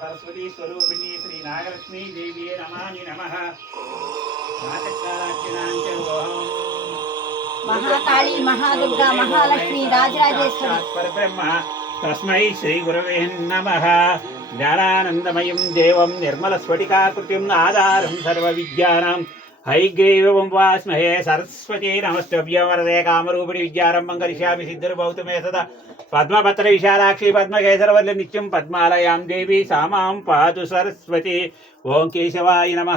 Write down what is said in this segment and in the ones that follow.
సరస్వతి స్వరూపిణి శ్రీ నాగలక్ష్మీ దేవి నమామి నమ. మహాకాళి మహాదుర్గా మహాలక్ష్మి రాజరాజేశ్వరి. పరబ్రహ్మ తస్మై శ్రీ గురవే నమ. జ్ఞానానందమయం దేవం నిర్మల స్ఫటికాకృతిం ఆధారం సర్వ విద్యానాం హైగ్రీవం వాస్మహే సరస్వతీ నమస్తవ్యం వరదే కామరూపిణి విద్యారంభం కరిష్యామి సిద్ధిర్భవతు మే సదా. పద్మపత్ర విశాలాక్షి పద్మకేసరవల్లి నిత్యం పద్మాలయాం దేవి సామాం పాతు సరస్వతి. ఓం కేశవాయ నమ.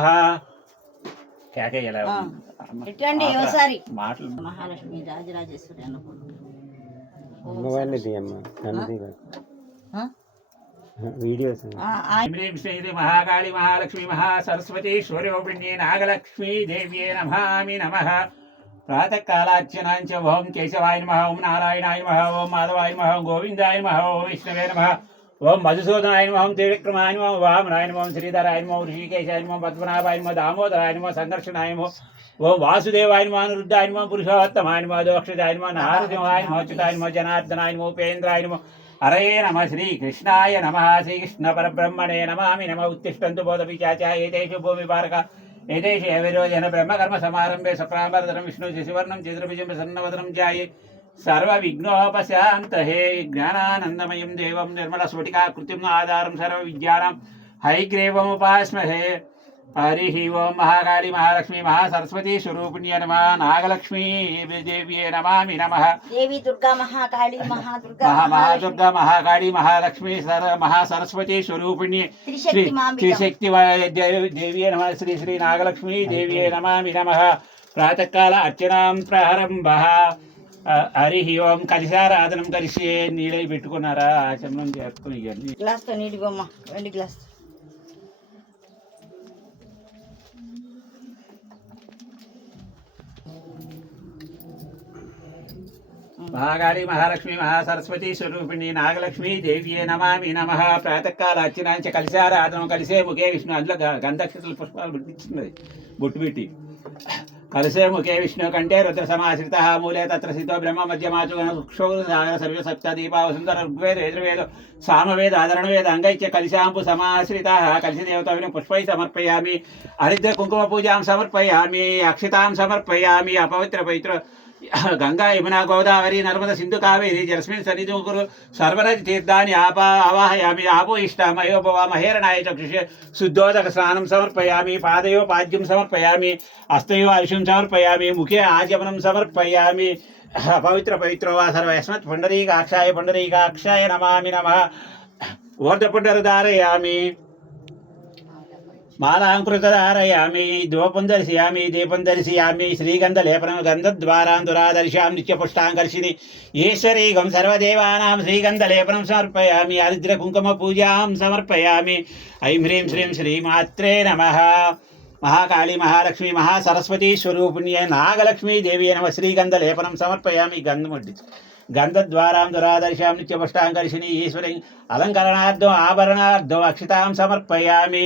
మాటలు మహాలక్ష్మి రాజరాజేశ్వరి అనుకున్నాం వీడియోస్ హ్రీం శ్రీ మహాకాళి మహాలక్ష్మి మహాసరస్వతి సూర్యోపిణ్యే నాగలక్ష్మీ దేవ్యే నమామి నమ ప్రాతకాలార్చనాంచ ఓం కేశవాయ నమ ఓం నారాయణాయ నమ ఓం మాధవాయ నమ ఓం గోవిందాయ నమ ఓం విష్ణవే నమ ఓం మధుసూదనాయ నమ ఓం త్రివిక్రమాయ నమ ఓం వామనాయ నమ ఓం శ్రీధరాయ నమ ఋషికేశాయ నమ పద్మనాభాయ నమ దామోదరాయ నమ సంఘర్షణాయ నమ ఓం వాసుదేవాయ నమ అనురుద్ధాయ నమ పురుషోత్తమాయ నమ దోక్షజాయ నమ నారసింహాయ నమ అచ్యుతాయ నమ జనార్దనాయ నమ ఉపేంద్రాయ నమ హరయే నమ శ్రీకృష్ణాయ నమ శ్రీకృష్ణ పరబ్రహ్మణే నమామి నమ ఉత్తిష్టంతు బోధపిచాచ ఏతేషు భూమి పారక ఏతేషు అవిరోజన బ్రహ్మకర్మ సమారంభే సప్రాంబరధరం విష్ణు శశివర్ణం చతుర్భుజం ప్రసన్నవదనం జాయే. సర్వ విఘ్నోపశాంతహే జ్ఞానానందమయం దేవం నిర్మల స్ఫటికాకృతిం ఆధారం సర్వ విద్యానం హైగ్రీవముపాస్మహే హరి ఓం మహాకాళి మహాలక్ష్మి మహాసరస్వతి స్వరూపిణ్య నమ నాగలక్ష్మీ దేవ్యే నమామి నమః దేవి దుర్గా మహాకాళి మహాదుర్గా మహాదుర్గా మహాకాళి మహాలక్ష్మి సర మహాసరస్వతి స్వరూపిణి శ్రీ త్రిశక్తి మాంబిక శ్రీశక్తి దేవి నమ శ్రీ శ్రీ నాగలక్ష్మి దేవ్యే నమామి నమ ప్రాతకాల అర్చనాం ప్రారంభ హరి ఓం కలిశారాధనం కలిసి నీడై పెట్టుకున్నారా ఆచమనం చేస్తాం ఇవన్నీ గ్లాస్తో నీటి బొమ్మ వెండి గ్లాస్ మహాకాళి మహాలక్ష్మి మహాసరస్వతి స్వరూపిణి నాగలక్ష్మి దేవ్యే నమామి నమ. ప్రాతకాల అర్చనాంచ కలిశారాధనం కలిసే ముఖే విష్ణు. అందులో గంధక్షతుల పుష్పాలు పెట్టించినది బొట్టుబెట్టి కలిసే ముఖే విష్ణు కంటే రుద్ర సమాశ్రిత మూలే తత్ర సితో బ్రహ్మ మధ్యమాచు సాగర సర్వ సప్త దీపా సుందర ఋగ్వేద యజుర్వేద సామవేద ఆదరణవేద అంగైత్య కలిశాంపు సమాశ్రిత. కలిసి దేవత పుష్పై సమర్పయామి. హరిద్ర కుంకుమ పూజాం సమర్పయామి. అక్షితాం సమర్పయామి. అపవిత్ర పవిత్ర గంగా యమునా గోదావరి నర్మద సింధు కావేరి జలస్మిన్ సన్నిధి కురు సర్వనది తీర్థాన్ని ఆపా ఆవాహయామి ఆపో ఇష్టామయో భవా చక్షుషే శుద్ధోదక స్నానం సమర్పయామి పాదయో పాద్యం సమర్పయామి హస్తయో ఆయుషం సమర్పయామి ముఖే ఆచమనం సమర్పయామి. పవిత్ర పవిత్రో వా సర్వస్మత్ పుండరీకాక్షాయ పుండరీకాక్షాయ నమామి నమ. ఊర్ధపుండరధారయామి మాలాంకృతధారయామి ధూపం దర్శయామి దీపం దర్శయామి శ్రీగంధ లేపనం గంధద్వారాం దురాదర్శాం నిత్యపుష్టాంకర్షిణి ఈశ్వరీగం సర్వదేవానాం శ్రీగంధ లేపనం సమర్పయామి హరిద్ర కుంకుమ పూజాం సమర్పయామి. ఐం హ్రీం శ్రీం శ్రీమాత్రే నమ. మహాకాళి మహాలక్ష్మి మహాసరస్వతీ స్వరూపిణ్య నాగలక్ష్మీ దేవి నమ. శ్రీగంధ లేపనం సమర్పయామి గంధముడ్డి గంధద్వారాం దురాదర్శాం నిత్యపుష్టాంకర్షిణి ఈశ్వరి అలంకరణార్థం ఆభరణార్థం అక్షితాం సమర్పయామి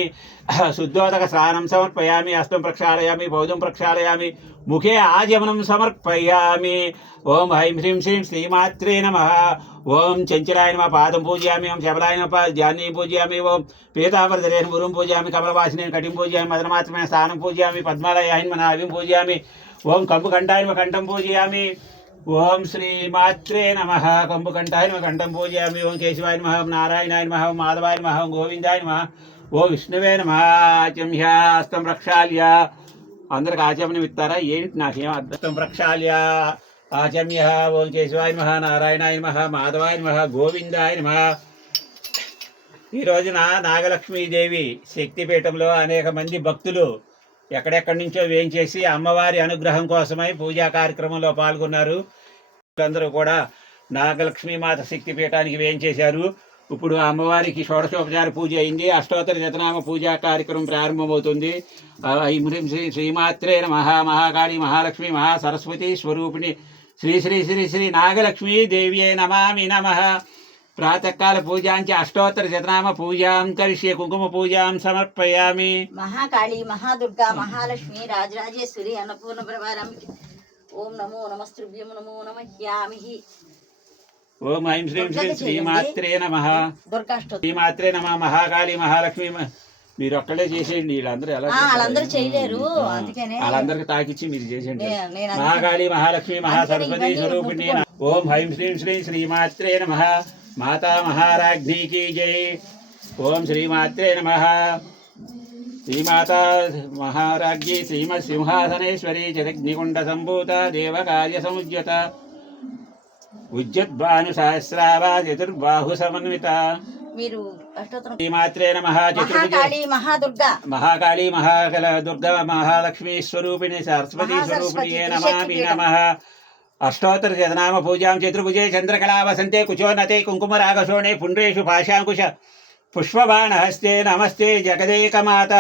శుద్ధోదక స్నానం సమర్పయామి హస్తం ప్రక్షాళయామి బౌద్ధం ప్రక్షాళయామి ముఖే ఆజమనం సమర్పయామి ఓం హైం హ్రీం శ్రీం శ్రీమాత్రే నమ ఓం చంచలాయ నమ పాదం పూజయామి ఓం శబలాయ నమ ధ్యాన్ని పూజయామి ఓం పీతాపరధరేణ గురుం పూజయామి కమలవాసిని కటిం పూజయామి మదనమాత్రమే స్థానం పూజయామి పద్మాలయాన్ని మన అవిం పూజయామి ఓం కంపు కంఠాయ కంఠం పూజయామి ఓం శ్రీ మాత్రే నమ. కంబు నమ. కంఠం పూజయామి. ఓం కేశవాయ నమ. నారాయణాయ నమ. మాధవాయ నమ. గోవిందాయ నమ. ఓ విష్ణువే నమ. ఆచమ్య ప్రక్షాళ్య. అందరికి ఆచమనం ఇస్తారా ఏంటి నాకేం అర్థం ప్రక్షాళ్య. ఆచమ్య. ఓం కేశవాయ నమ. నారాయణాయ నమ. మాధవాయ నమ. గోవిందాయ నమ. ఈ రోజున నాగలక్ష్మీదేవి శక్తిపీఠంలో అనేక మంది భక్తులు ఎక్కడెక్కడి నుంచో వేయించేసి అమ్మవారి అనుగ్రహం కోసమై పూజా కార్యక్రమంలో పాల్గొన్నారు. అందరూ కూడా నాగలక్ష్మీమాత మాత శక్తిపీఠానికి వేయించేశారు. ఇప్పుడు అమ్మవారికి షోడశోపచార పూజ అయింది. అష్టోత్తర శతనామ పూజా కార్యక్రమం ప్రారంభమవుతుంది. ఆ, ఐం శ్రీ శ్రీమాత్రే మహా మహాకాళి మహాలక్ష్మి మహాసరస్వతి స్వరూపిణి శ్రీ శ్రీ శ్రీ శ్రీ నాగలక్ష్మీ దేవ్యే నమామి నమః. ప్రాతకాల పూజాంచ అష్టోత్తర శతనామ పూజాం కరిష్యే కుంకుమ పూజాం సమర్పయామి మహాకాళి మహాదుర్గా మహాలక్ష్మి రాజరాజేశ్వరి అన్నపూర్ణ ప్రభారమికి ఓం నమో నమస్తృభ్యం నమో నమ హ్యామి ఓం ఐం శ్రీం శ్రీ శ్రీమాత్రే నమ దుర్గాష్టోత్రం శ్రీమాత్రే నమ మహాకాళి మహాలక్ష్మి మీరు ఒక్కడే చేసేయండి వీళ్ళందరూ ఎలా వాళ్ళందరూ చేయలేరు వాళ్ళందరికీ తాకిచ్చి మీరు చేసేయండి. మహాకాళి మహాలక్ష్మి మహాసరస్వతి స్వరూపిణి ఓం హైం శ్రీం శ్రీ శ్రీమాత్రే నమ. మాతా మహారాజ్ఞీకి జై. ఓం శ్రీమాత్రే నమ. శ్రీమాతా మహారాజ్ఞి శ్రీమత్ సింహాసనేశ్వరి జగగ్నికుండ సంభూత దేవకార్య సముజ్యత ఉజ్జద్భాను సహస్రావా చతుర్బాహు సమన్విత మీరు శ్రీమాత్రే నమ. మహాకాళి మహాదుర్గా. మహాకాళీ మహాకల దుర్గా మహాలక్ష్మీ స్వరూపిణి సరస్వతి స్వరూపిణి నమామి. నమ. అష్టోత్తర శతనామ పూజాం చతుర్భుజే చంద్రకళా వసంతే కుచోన్నతే కుంకుమరాగశోణే పుండ్రేషు పాశాంకుశ పుష్పబాణహస్తే నమస్తే జగదేకమాత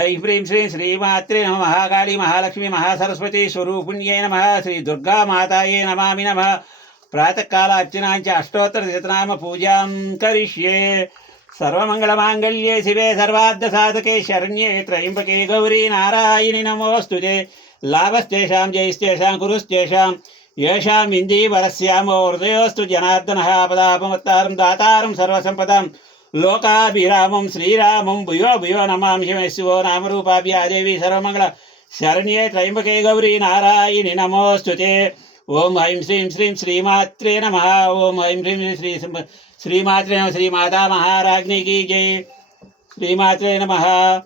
ఐ హ్రీం శ్రీ శ్రీమాత్రే నమ మహాకాళీ మహాలక్ష్మి మహాసరస్వతి స్వరూపిణ్యే నమ శ్రీ దుర్గామాతాయే నమామి నమ ప్రాతకాల అర్చనాంచ అష్టోత్తర శతనామ పూజాం కరిష్యే సర్వమంగళమాంగళ్యే శివే సర్వార్థ लाभस्तेषां, जयस्तेषां, कुरुस्तेषां येषाम् इन्दीवरस्यामो हृदयोऽस्तु जनार्दनः अपदापमत्तारं दातारं, सर्वसम्पदं, लोकाभिरामं, श्रीरामं, भुयो भुयो नमांसि शिवो नामरूपाभ्या, देवी, सर्वमङ्गल, शरण्ये त्र्यम्बके गौरी, नारायणि, नमोऽस्तु ते। ओम ऐं श्रीं श्रीं, श्रीमात्रे नमः। ॐ ऐं ह्रीं श्री, श्रीमात्रे नमः, श्रीमाता महाराज्ञी की जय। श्रीमात्रे नमः।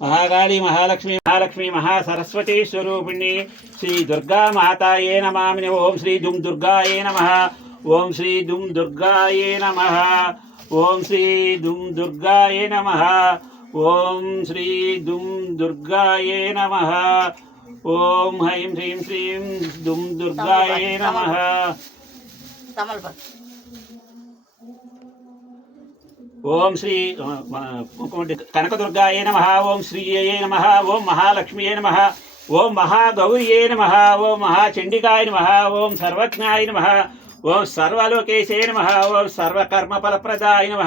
మహాకాళి మహాలక్ష్మి మహాలక్ష్మి మహాసరస్వతి స్వరూపిణి శ్రీ దుర్గా మాతాయే నమామి ఓం శ్రీ దుమ్ దుర్గాయే నమ ఓం శ్రీ దుమ్ దుర్గాయే నమ ఓం శ్రీ దుమ్ దుర్గాయే నమ ఓం శ్రీ దుమ్ దుర్గాయే నమ ఓం హైం హ్రీం శ్రీం దుమ్ దుర్గాయే నమ ఓం శ్రీ కనకదుర్గాయ నమ ఓం శ్రీయే నమ ఓం మహాలక్ష్మియే నమ ఓం మహాగౌరియే నమ ఓం మహాచండికాయ నమ ఓం సర్వజ్ఞాయ నమ ఓం సర్వలోకేశే నమ ఓం సర్వకర్మఫలప్రదాయ నమ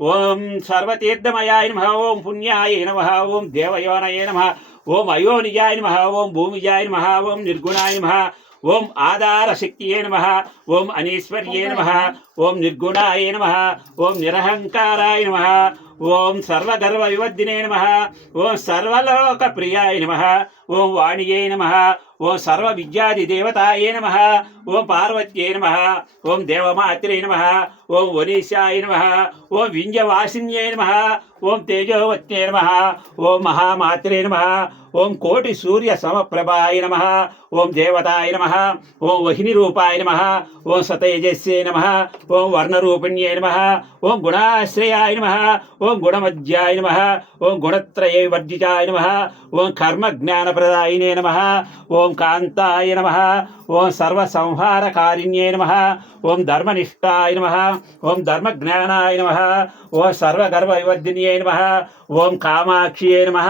ఓం సర్వతీర్థమయాయ నమ ఓం పుణ్యాయ నమ ఓం దేవయోనయే నమ ఓం అయోనిజాయ నమ ఓం భూమిజాయ నమ ఓం నిర్గుణాయ నమ ఓం ఆధారశక్తియే నమ ఓం అనీశ్వర్యే నమ ఓం నిర్గుణాయ నమ ఓం నిరహంకారాయ నమ ఓం సర్వగర్వ వివర్ధినే నమ ఓం సర్వలోక ప్రియాయ నమ ఓం వాణియే నమ ఓం సర్వ విద్యాది దేవతాయే నమ ఓం పార్వత్యే నమ ఓం దేవమాత్రే నమ ఓం వనీశాయ నమ ఓం వింజవాసిన్యే నమ ఓం తేజోవత్యే నమ ఓం మహామాత్రే నమ ఓం కోటి సూర్య సమప్రభాయ నమ ఓం దేవతాయ నమ ఓం వహిని రూపాయ నమ ఓం సతేజస్యే నమ ఓం వర్ణరూపిణ్యే నమ ఓం గుణాశ్రయాయ నమ ఓం గుణమధ్యాయ నమ ఓం గుణత్రయ వర్జితాయ నమ ఓం కర్మ జ్ఞానప్రదాయనే నమ ఓం కాంతాయ నమ ఓం సర్వసంహారకారిణ్యే నమ ఓం ధర్మనిష్టాయ నమ ఓం ధర్మజ్ఞానాయ నమ ఓం సర్వగర్వ సర్వగర్వవివర్ధిన్యే నమ ఓం కామాక్షియే నమ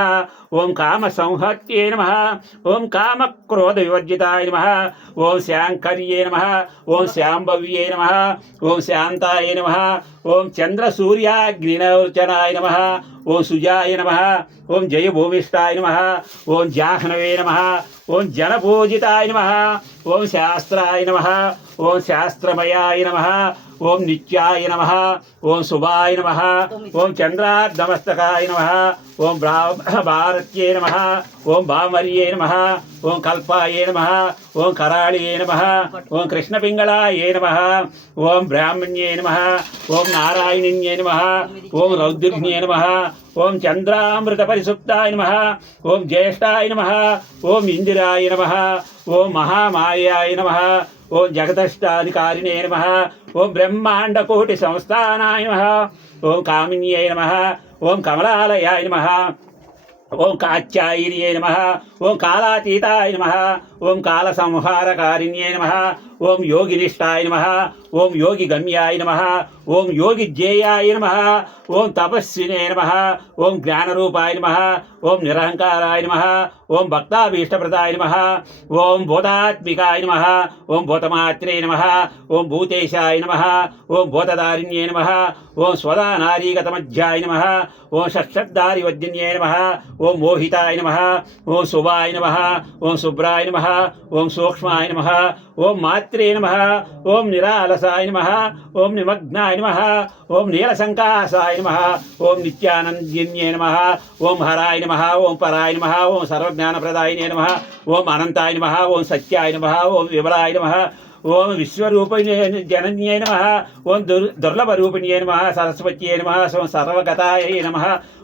ఓం కామ సంహత్యే నమ ఓం కామ క్రోధ వివర్జితాయ నమ ఓం శాంకర్యే నమ ఓం శాంభవ్యే నమ ఓం శాంతాయ నమ ఓం చంద్రసూర్యాగ్నినర్చనాయ నమ. ఓం సుజాయ నమ ఓం జయ భూమిష్టాయ నమ ఓం జాహ్నవే నమ ఓం జనపూజితాయ నమ ఓం శాస్త్రాయ నమ ఓం శాస్త్రమయాయ నమ ఓం నిత్యాయ నమ ఓం శుభాయ నమ ఓం చంద్రార్ధమస్తకాయ నమ ఓం బ్రా భారత్యే నమ ఓం భామర్యే నమ ఓం కల్పాయే నమ ఓం కరాళియే నమ ఓం కృష్ణపింగళాయే నమ ఓం బ్రాహ్మణ్యే నమ ఓం నారాయణ్యే నమ ఓం రౌద్రుఘ్నే నమ ఓం చంద్రామృత పరిసుప్తాయ నమ ఓం జ్యేష్ఠాయ నమ ఓం ఇందిరాయ నమ ఓం మహామాయాయ నమ ఓం జగదష్టాధికారిణే నమ ఓం బ్రహ్మాండకోటి సంస్థానాయ నమ ఓం కామిన్యై నమ ఓం కమలాలయాయ నమ ఓం కాత్యాయిన్యే నమ ఓం కాలాతీతాయ నమ ఓం కాల సంహారకారిణ్యే నమ ఓం యోగినిష్టాయ నమ ఓం యోగి గమ్యాయ నమ ఓం యోగి జ్ఞేయాయ నమ ఓం తపస్వినే నమ ఓం జ్ఞానరూపాయ నమ ఓం నిరహంకారాయ నమ ఓం భక్తాభీష్టప్రదాయ నమ ఓం భూతాత్మికాయ నమ ఓం భూతమాత్రే నమ ఓం భూతేశాయ నమ ఓం భూతదారిణ్యే నమ ఓం స్వదానారీగతమధ్యాయ నమ ఓం షట్దారివద్యన్యే నమ ఓం మోహితాయ నమ ఓం శుభాయ నమ ఓం శుభ్రాయ నమ ఓం సూక్ష్మాయ నమ ఓం మాత్రే నమ ఓం నిరాలసాయ నమ ఓం నిమగ్నాయ నమ ఓం నీలసంకాసాయ నమ ఓం నిత్యానందిన్యే నమ ఓం హరాయ నమ ఓం పరాయ నమ ఓం సర్వజ్ఞానప్రదాయనే నమ ఓం అనంతాయ నమ ఓం సత్యాయ నమ ఓం విమలాయ నమ ఓం విశ్వరూపిణ్యే జనన్యే నమ ఓం దుర్ దుర్లభరూపిణ్యే నమ సరస్వత్యే నమ ఓం సర్వగతాయ నమ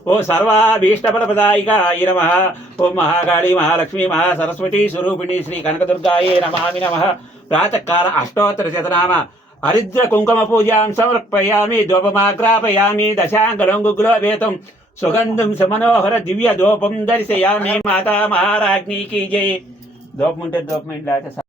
ఓం సర్వాభీష్టఫలప్రదాయికాయ నమ ఓం మహాకాళీ మహాలక్ష్మీ మహాసరస్వతీ స్వరూపిణి శ్రీ కనకదుర్గాయే నమామి నమ ప్రాతకాల అష్టోత్తర శతనామ హరిద్ర కుంకుమ పూజాం సమర్పయామి ధూపమాగ్రాపయామి దశాంగలంగుగ్లోపేతం సుగంధం సమనోహర దివ్య ధూపం దర్శయామి మాతా మహారాజ్ఞీకి జై ధూపం ఉంటే ధూపం ఇంటి లేకపోతే